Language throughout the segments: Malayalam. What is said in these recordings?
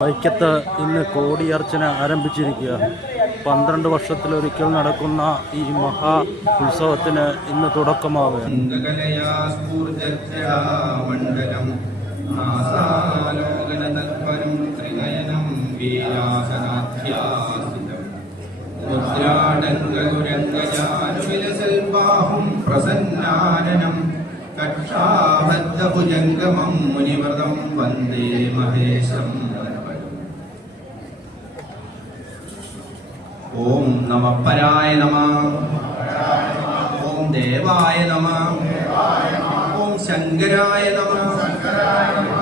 വൈക്കത്ത് ഇന്ന് കോടിയർച്ചന ആരംഭിച്ചിരിക്കുക. 12 വർഷത്തിലൊരിക്കൽ നടക്കുന്ന ഈ മഹാ ഉത്സവത്തിന് ഇന്ന് തുടക്കമാവുകയാണ്. കക്ഷാബദ്ധഭുജംഗമം മുനിവ്രതം വന്ദേ മഹേശം. ഓം നമഃ പരായ നമഃ. ഓം ദേവായ നമഃ. ഓം ശങ്കരായ നമഃ.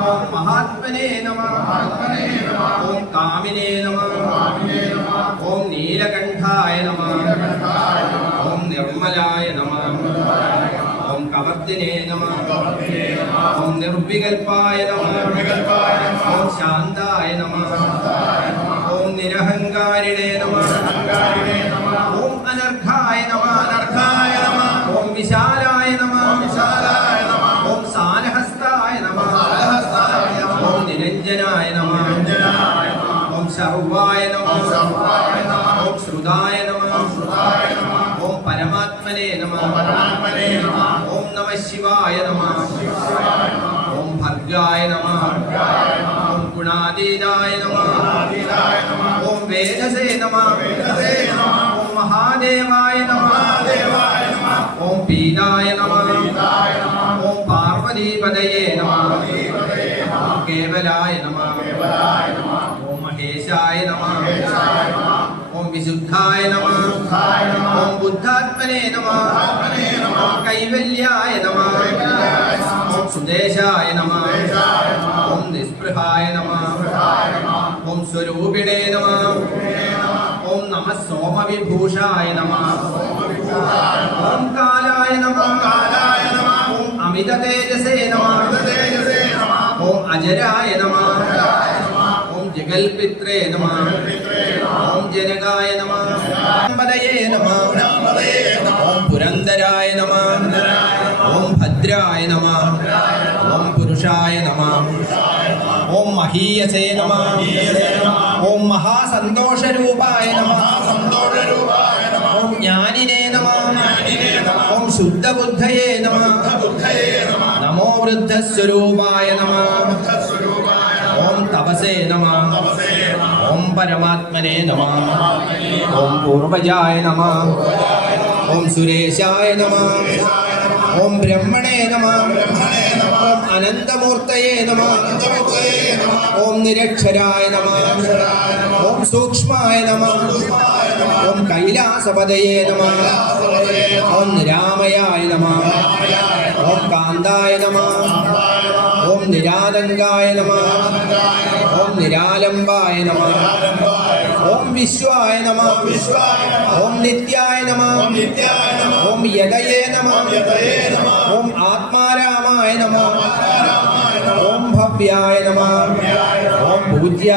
ഓം മഹാത്മനേ നമഃ. ഓം കാമിനേ നമഃ. ഓം നീലകണ്ഠായ നമഃ. ഓം നിർമ്മലായ നമഃ. ഓം കവർത്തിനേ നമഃ. ഓം നിർവികൽപായ നമഃ. ഓം ശാന്തായ നമഃ. ഓം നിരഹങ്കാരിണേ നമഃ. ഓം അനർഘായ നമഃ. ഓം വിശാലായ നമഃ. ഓം സാരഹസ്തായ നമഃ. ഓം നിരഞ്ജനായ നമഃ. ഓം സർവായ നമഃ. ഓം ശ്രുതായ നമഃ. ഓം പരമാത്മനേ നമഃ. ഓം നമഃ ശിവായ നമഃ. ഓം ഭർഗായ നമഃ. ഓം ഗുണാതീതായ നമഃ. ഓം വേദസേ നമഃ. ഓം മഹാദേവായ നമഃ. ഓം പീതായ നമഃ. ഓം പാർവതീപതയേ നമഃ. കേവലായ നമഃ. ഓം മഹേശായ നമഃ. ഓം വിശുദ്ധായ നമഃ. ഓം ബുദ്ധാത്മനേ നമഃ. ഓം കൈവല്യായ നമഃ. ഓം സുദേശായ നമഃ. ഓം നിസ്പൃഹായ നമഃ. ഓം സ്വരൂപിണേ നമഃ. ഓം നമഃ സോമവിഭൂഷായ നമഃ. ഓം കാലായ നമഃ. ഓം അമിത തേജസേ നമഃ. ഓം അജരായ നമഃ. ഓം ജഗൽപിത്രേ നമഃ. ഓം ജനകായ നമഃ. പദയേ നമഃ. ഓം പുരന്ദരായ നമഃ. ഓം ഭദ്രായ നമഃ. ഓം പുരുഷായ നമഃ. ഓം മഹീയസേ നമഃ. ഓം മഹാസന്തോഷരൂപായ നമഃ. ഓം ജ്ഞാനിനേ നമഃ. ഓം ശുദ്ധബുദ്ധയേ നമഃ. നമോ വൃദ്ധസ്വരൂപായ നമഃ. ഓം തപസേ നമഃ. ഓം പരമാത്മനേ നമഃ. ഓം പൂർവജായ നമഃ. ഓം സുരേശായ നമഃ. ഓം ബ്രഹ്മണേ നമഃ. ഓം അനന്തമൂർത്തയേ നമഃ. ഓം നിരക്ഷരായ നമഃ. ഓം സൂക്ഷ്മായ നമഃ. ഓം കൈലാസപദയേ നമഃ. ഓം നിരാമയായ നമഃ. ഓം കാന്തായ നമഃ. ഓം നിരാതങ്കായ നമഃ. ഓം നിരാലംബായ നമഃ. ഓം വിശ്വായ നമഃ. ഓം നിത്യായ നമഃ. ഓം യദയേ നമഃ. ഓം ആത്മാരാമായ നമഃ. ഓം ഭവ്യായ നമഃ. ഓം പൂജ്യ